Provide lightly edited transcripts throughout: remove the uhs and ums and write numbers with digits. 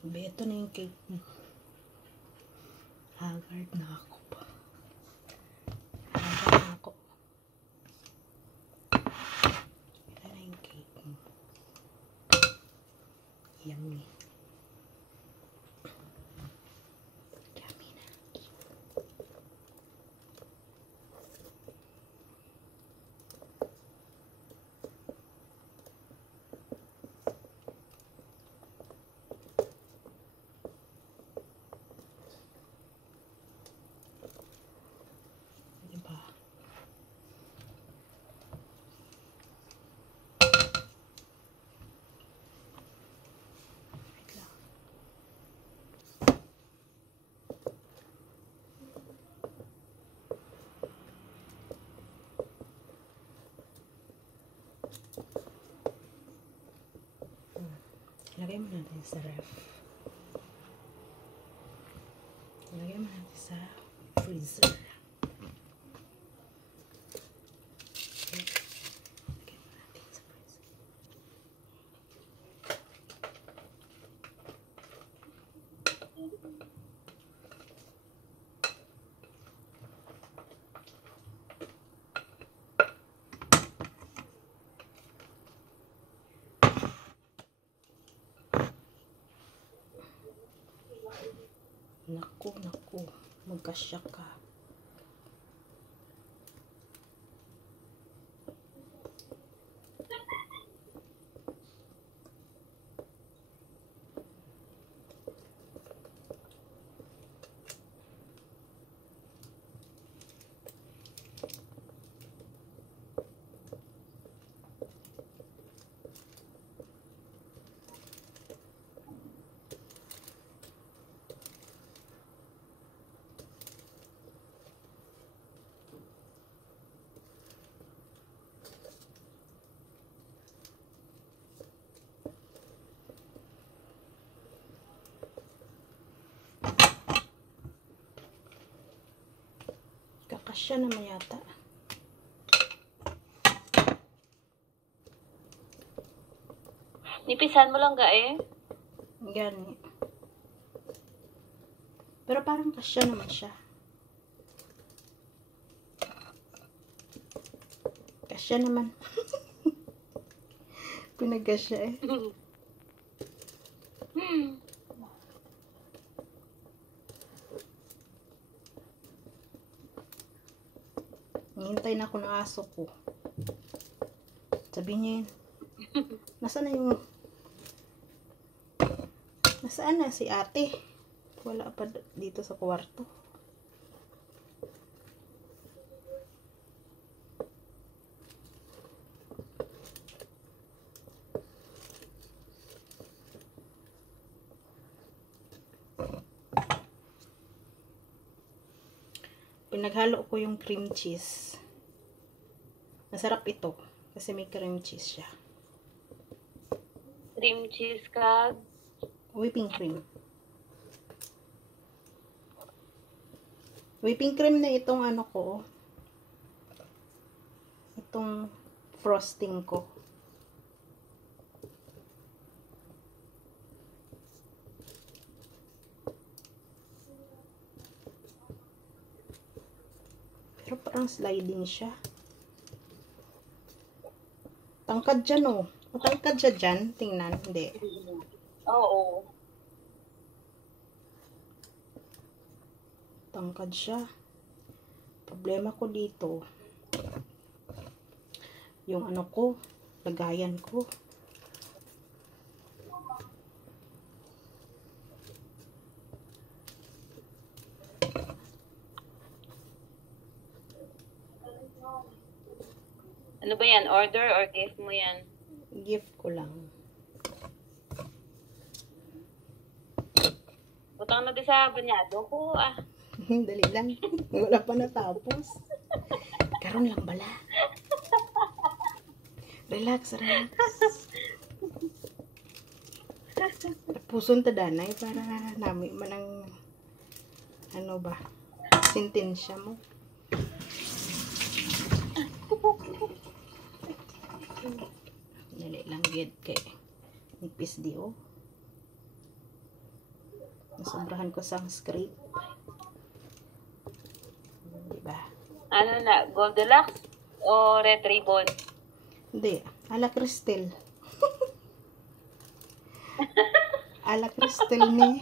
Beto na yung cake mo. Haggard na ako pa. Haggard na ako. Ito na yung cake mo. Yummy. Yummy na. Diba? Wait lang. Lagay mo natin sa ref. Lagay mo natin sa freezer. Okay. Lagay mo natin sa freezer. Naku, magkasya ka. Kakasya naman yata. Nipisan mo lang ga eh. Gani. Pero parang kasya naman siya. Kasya naman. Pinagkasya eh. Hihintay na ako ng aso ko. Sabi niya yun. Nasaan na si ate? Wala pa dito sa kwarto. Pinaghalo ko yung cream cheese. Masarap ito kasi may cream cheese siya. Cream cheese kag Whipping cream. Whipping cream na itong ano ko. Itong frosting ko. Pero parang sliding siya. Tangkad dyan oh. Matangkad siya dyan. Tingnan. Hindi. oo. Tangkad siya. Problema ko dito. Yung ano ko. Lagayan ko. Ano ba yan? Order or gift mo yan? Gift ko lang. Butang na di sa banyado ko ah. Dali lang. Wala pa natapos. Karon lang bala. Relax, relax. Tapuson ta danay para nami man ang ano ba? Sentensya mo. Dali lang gid kay nipis di oh. Nasobrahan ko Sanskrit. Diba? Ano na, Goldilocks o Red Ribbon? Hindi. Ala Cristel. Ala Cristel ni.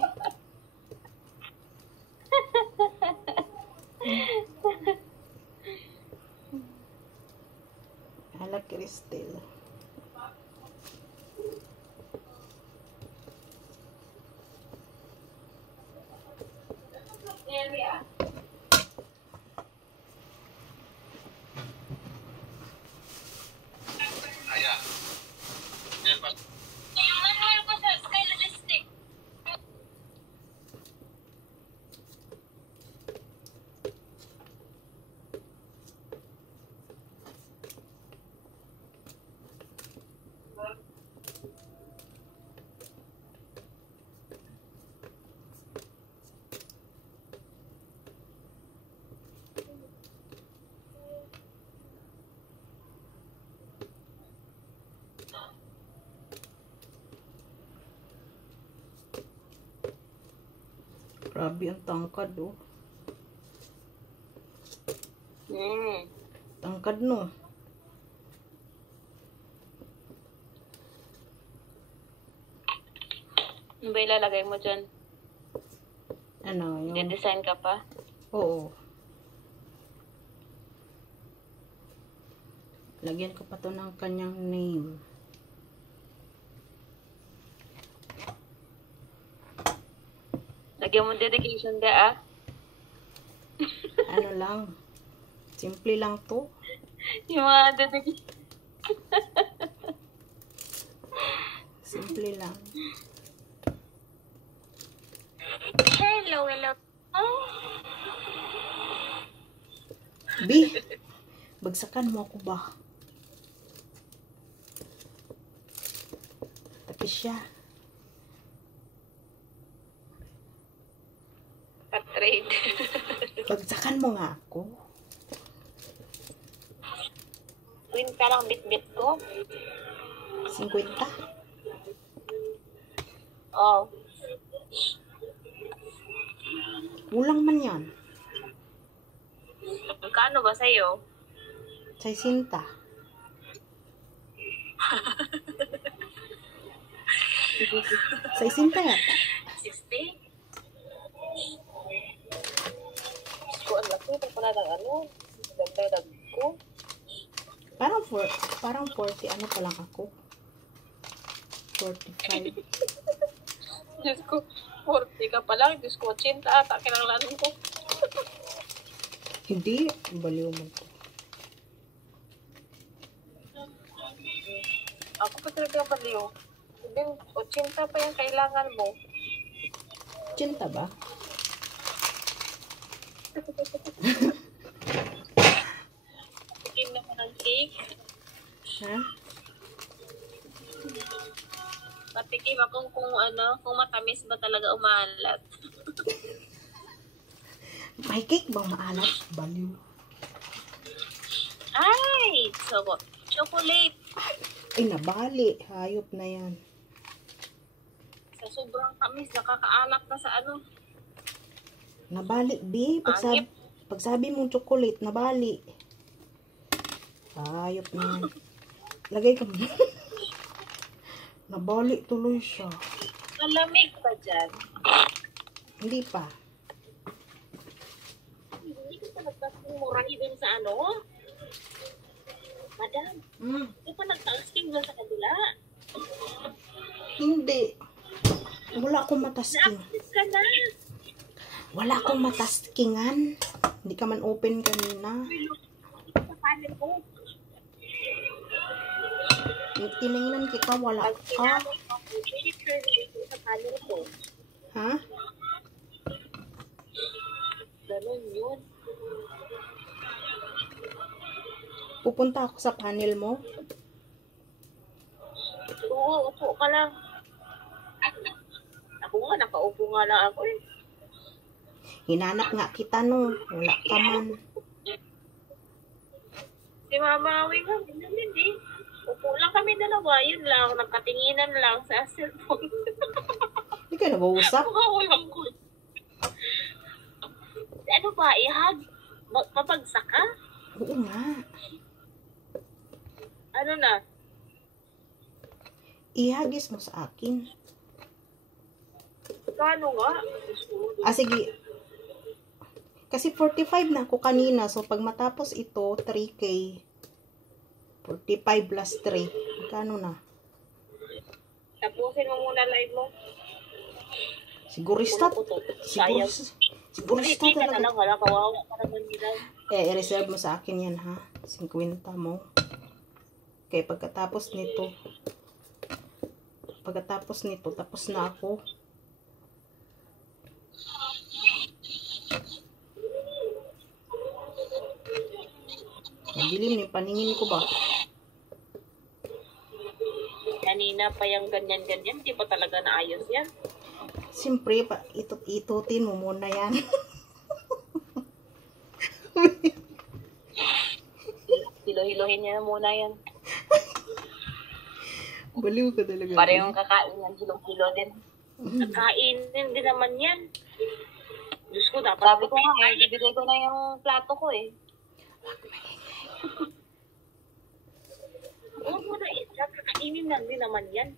Ala Cristel. Grabe ang tangkad, oh. Tangkad, no? Ano ba ilalagay mo dyan? Ano, yung... Di-design ka pa? Oo. Lagyan ko pa to ng kanyang name. Lagyan mo dedication ka, ah. Ano lang. Simple lang to. Yung mga dedication. Simple lang. Hello. Oh. B, bagsakan mo ako ba? Tapos siya. Pa-trade. Bagsakan mo nga ako. Win ka lang bit-bit ko. 50? Oh. Kulang man yan. Magkano ba sa'yo? 60. 60 yata. 60? Ko, ang laki. Ito pala ng ano. Dagdag ko. Parang 40. Ano pa lang ako? 45. Diyos ko, 40 ka pa lang. Diyos ko, 80 ata. Kinanglanan ko. Hindi. Baliw mo to. Ako pa talaga baliw. Sabihin, 80 pa yung kailangan mo. 80 ba? Tikim na ko ng cake. Ha? Patikim akong kung matamis ba talaga umalat. May cake bang maalat? Baliw. Ay! Chocolate. Ay, nabali. Hayop na yan. Sa sobrang tamis, nakakaalat na sa ano. Nabali, B. Pagsabi mong chocolate, nabali. Hayop na yan. Lagay ka mo. Nabali tuloy siya. Malamig pa dyan. Hindi pa. Hindi ka pa nagtasking murahi dun sa ano? Madam, hindi pa nagtasking dun sa kabila. Hindi. Wala akong matasking. Na-access ka na. Wala akong mataskingan. Hindi ka man open kanina. Sa panel ko. Tinignan kita, wala ka. Sa panel ko. Ha? Ganun yun. Pupunta ako sa panel mo. Oo, upo ka lang. Ako nga, nakaupo nga lang ako eh. Hinanap nga kita no. Wala ka man. Si Mama Awi nga, hindi. Upo lang kami dalawa, yun lang. Nagkatinginan lang sa cellphone. Hindi ka nag-uusap. Ako lang ko. Ano ba, ihag? Mapagsak ka? Oo nga. Ano na? Ihagis mo sa akin. Kano nga? Sige. Kasi 45 na ako kanina. So, pag matapos ito, 3K. 45 plus 3. Magkano na? Tapusin mo muna live mo. Sigurista. Sayang. Sigurista Hindi ka na talaga. lang, wala kawawa ka naman nila. I-reserve mo sa akin yan, ha? 50 mo. Okay, pagkatapos nito, tapos na ako. Madilim yung paningin ko ba? Kanina pa yung ganyan-ganyan, di ba talaga naayos yan? Siyempre, itutin mo muna yan. Hilo-hilohin niya na muna yan. Baliw ka talaga. Parehong kakain yan, hilo-hilo din. Kakainin din naman yan. Diyos ko, dapat sabi ko nga, ibigay ko na yung plato ko eh. Huwag mo na kakainin lang din naman yan.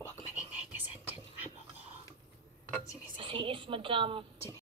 Huwag maingay kasi andyan yung amo ko. Si is madam.